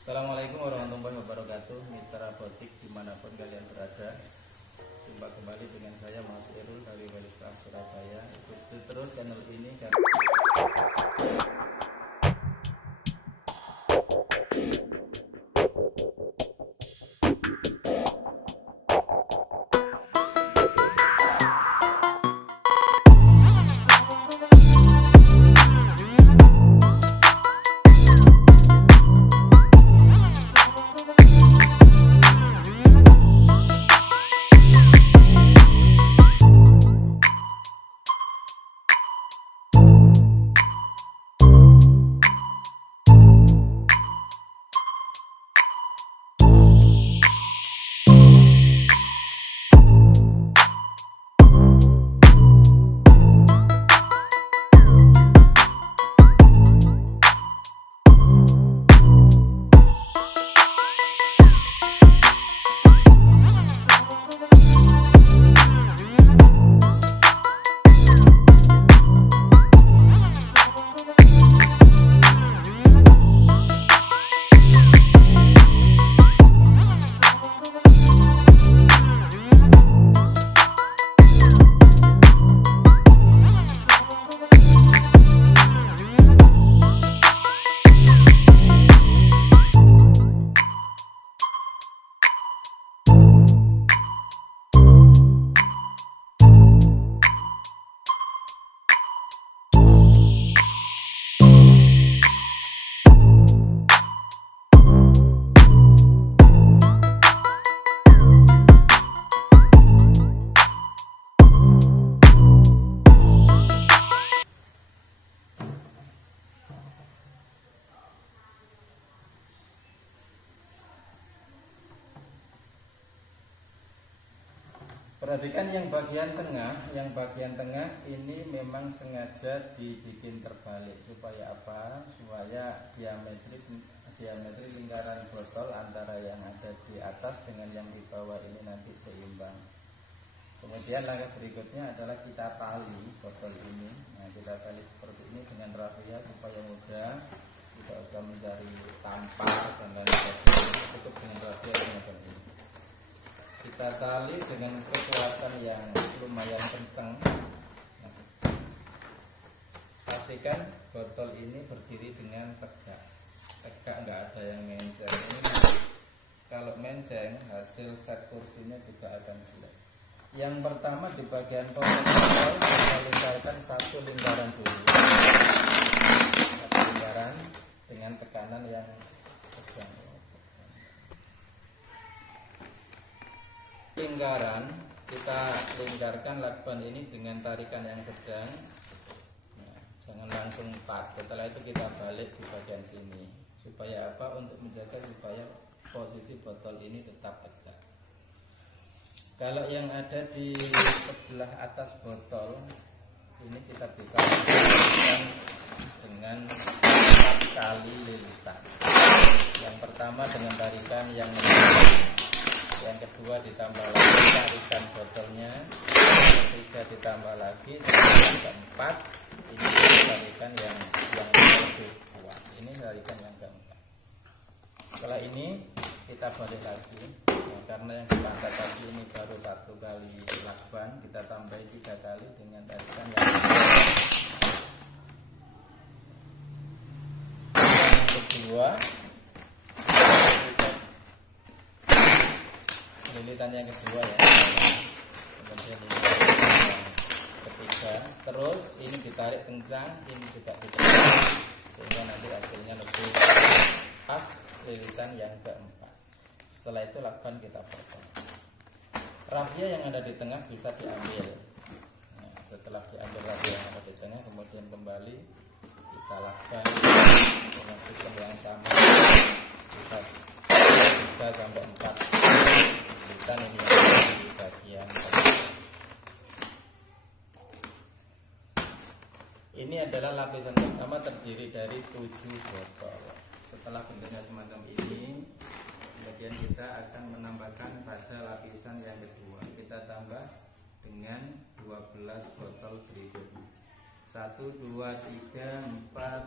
Assalamualaikum warahmatullahi wabarakatuh. Mitra Botik dimanapun kalian berada, jumpa kembali dengan saya Mas Irul dari Wellscraft Surabaya. Ikuti terus channel ini perhatikan yang bagian tengah ini memang sengaja dibikin terbalik supaya apa? Supaya diametri lingkaran botol antara yang ada di atas dengan yang di bawah ini nanti seimbang. Kemudian langkah berikutnya adalah kita tali botol ini. Nah, kita tali seperti ini dengan rafia supaya mudah, tidak usah mencari tampar dan lain sebagainya. Cukup dengan rafia semacam ini. Kita tali dengan kekuatan yang lumayan kencang. Pastikan botol ini berdiri dengan tegak, nggak ada yang menceng. Ini kalau menceng hasil set kursinya juga akan jelek. Yang pertama di bagian tombol kita lingkarkan satu lingkaran dulu, satu lingkaran dengan tekanan yang sedang. Kita lingkarkan lakban ini dengan tarikan yang sedang. Nah, jangan langsung pas. Setelah itu kita balik di bagian sini supaya apa? Untuk menjaga supaya posisi botol ini tetap tegak. Kalau yang ada di sebelah atas botol ini kita bisa lakukan dengan 4 kali lilitan. Yang pertama dengan tarikan yang kedua ditambah lagi tarikan botolnya, ketiga ditambah lagi, dan keempat ini tarikan yang lebih kuat. Ini tarikan yang keempat. Setelah ini kita balik lagi. Nah, karena yang diangkat tadi ini baru 1 kali lakban, kita tambahin 3 kali dengan tarikan yang kedua. Lilitan yang kedua ya, kemudian ini yang ketiga, terus ini ditarik kencang, ini juga ditarik sehingga nanti hasilnya lebih pas. Lilitan yang keempat. Setelah itu lakban kita potong. Rafia yang ada di tengah bisa diambil. Nah, setelah diambil rafia yang ada di tengah, kemudian kembali kita lakban dengan sistem yang sama. Kita 3 sampai 4 lilitan ini di bagian tengah. Ini adalah lapisan pertama terdiri dari 7 botol. Setelah bentuknya semacam ini, kemudian kita akan menambahkan pada lapisan yang kedua. Kita tambah dengan 12 botol berikutnya. 1, 2, 3, 4,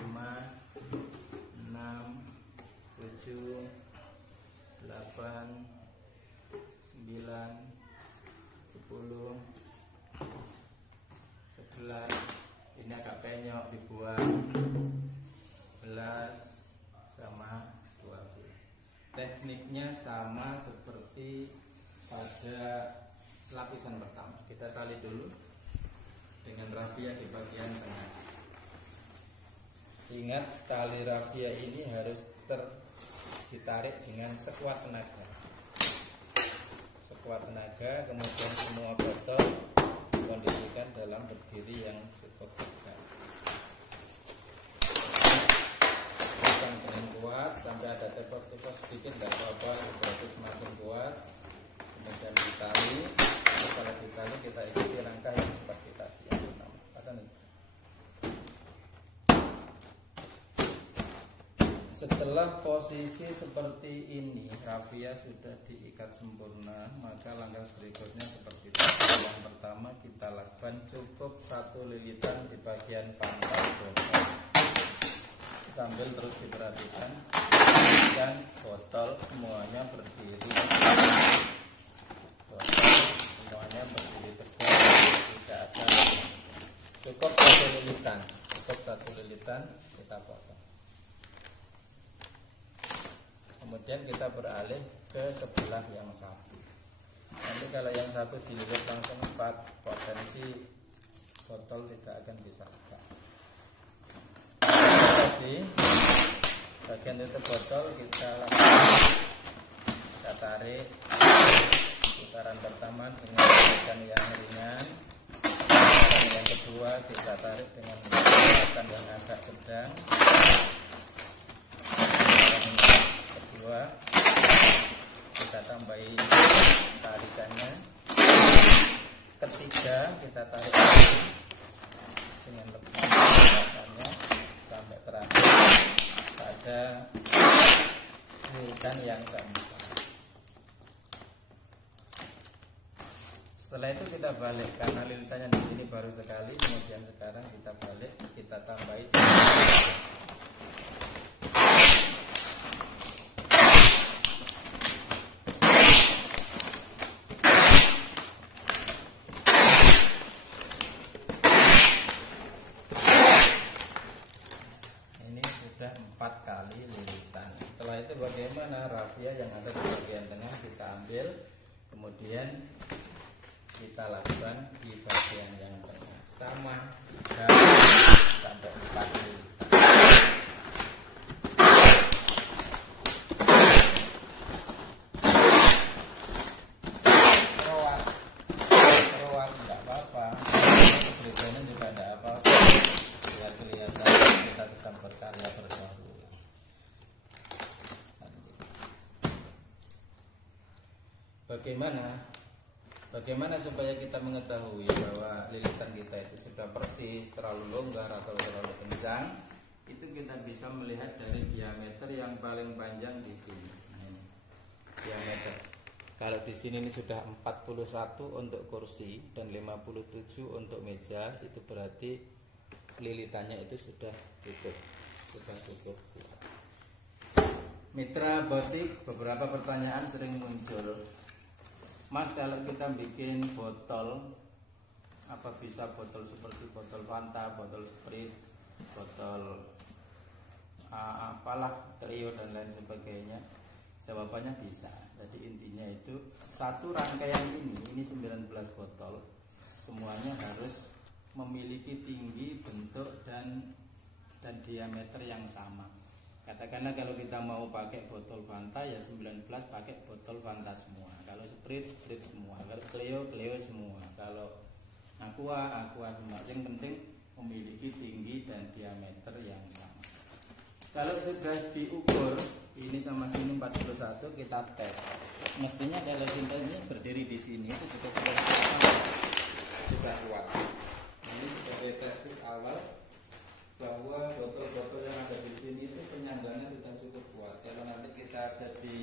5, 6, 8, 9, 10, 11. Ini agak penyok, dibuang. 11 sama 12. Tekniknya sama seperti pada lapisan pertama. Kita tali dulu dengan rafia di bagian tengah. Ingat, tali rafia ini harus ditarik dengan sekuat tenaga. Sekuat tenaga, kemudian semua botol dikondisikan dalam berdiri yang cukup tegak. Tekan dengan kuat sampai ada tepok-tepok sedikit, tidak apa-apa, berarti semakin kuat. Kemudian ditali. Setelah ditali kita ikuti langkah yang seperti tadi yang pertama. Setelah posisi seperti ini, rafia sudah diikat sempurna, maka langkah berikutnya seperti tadi. Yang pertama kita lakukan cukup 1 lilitan di bagian pangkal botol, sambil terus diperhatikan dan botol semuanya berdiri. Botol semuanya berdiri tegak, tidak ada. Cukup 1 lilitan, kita potong. Kemudian kita beralih ke sebelah yang satu. Nanti kalau yang satu dililit langsung 4, potensi botol tidak akan bisa tegak. Jadi bagian tutup botol kita tarik putaran pertama dengan gerakan yang ringan, putaran yang kedua kita tarik dengan gerakan yang agak sedang, kedua kita tambahi tarikannya, ketiga kita tarik lagi dengan lebih gerakannya sampai terakhir pada lilitan yang keempat. Setelah itu kita balik karena lilitannya di sini baru sekali, kemudian sekarang kita balik, kita tambahi. Sudah 4 kali lilitan. Setelah itu bagaimana? Rafia yang ada di bagian tengah kita ambil, kemudian kita lakukan di bagian yang tengah, sama 3 sampai 4 lilitan. Keruak tidak apa-apa, berikutnya juga tidak apa-apa, biar kelihatan kita sedang berkarya berdahulu. Bagaimana supaya kita mengetahui bahwa lilitan kita itu sudah persis, terlalu longgar atau terlalu kencang? Itu kita bisa melihat dari diameter yang paling panjang di sini. Nah, ini diameter. Kalau di sini ini sudah 41 untuk kursi dan 57 untuk meja, itu berarti lilitannya itu sudah cukup. Mitra Botik, beberapa pertanyaan sering muncul. Mas, kalau kita bikin botol, apa bisa botol seperti botol Fanta, botol Sprite, botol apalah, Clio dan lain sebagainya? Jawabannya bisa. Jadi intinya itu satu rangkaian ini 19 botol, semuanya harus memiliki tinggi, bentuk dan diameter yang sama. Katakanlah kalau kita mau pakai botol Fanta ya 19 pakai botol Fanta semua. Kalau Sprite semua. Kalau Clio semua. Kalau Aqua semua. Yang penting memiliki tinggi dan diameter yang sama. Kalau sudah diukur ini sama sini 41, kita tes. Mestinya kalau ini berdiri di sini itu sudah kuat. Ini sebagai tes awal bahwa botol-botol yang ada di sini itu penyangganya sudah cukup kuat. Kalau nanti kita ada di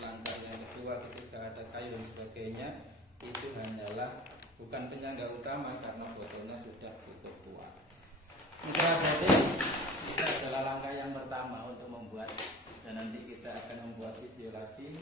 langkah yang kedua ketika ada kayu dan sebagainya, itu hanyalah bukan penyangga utama karena botolnya sudah cukup kuat. Jadi itu adalah langkah yang pertama untuk membuat dana nanti kita akan membuat video lagi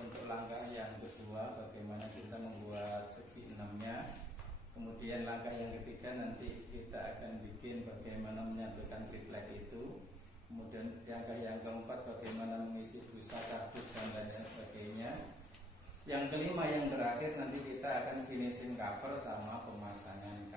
untuk langkah yang kedua, bagaimana kita membuat segi 6-nya. Kemudian langkah yang ketiga nanti kita akan bikin bagaimana menyampaikan triplek itu. Kemudian langkah yang keempat bagaimana mengisi busa, kardus dan lain sebagainya. Yang kelima yang terakhir nanti kita akan finishing cover sama pemasangan.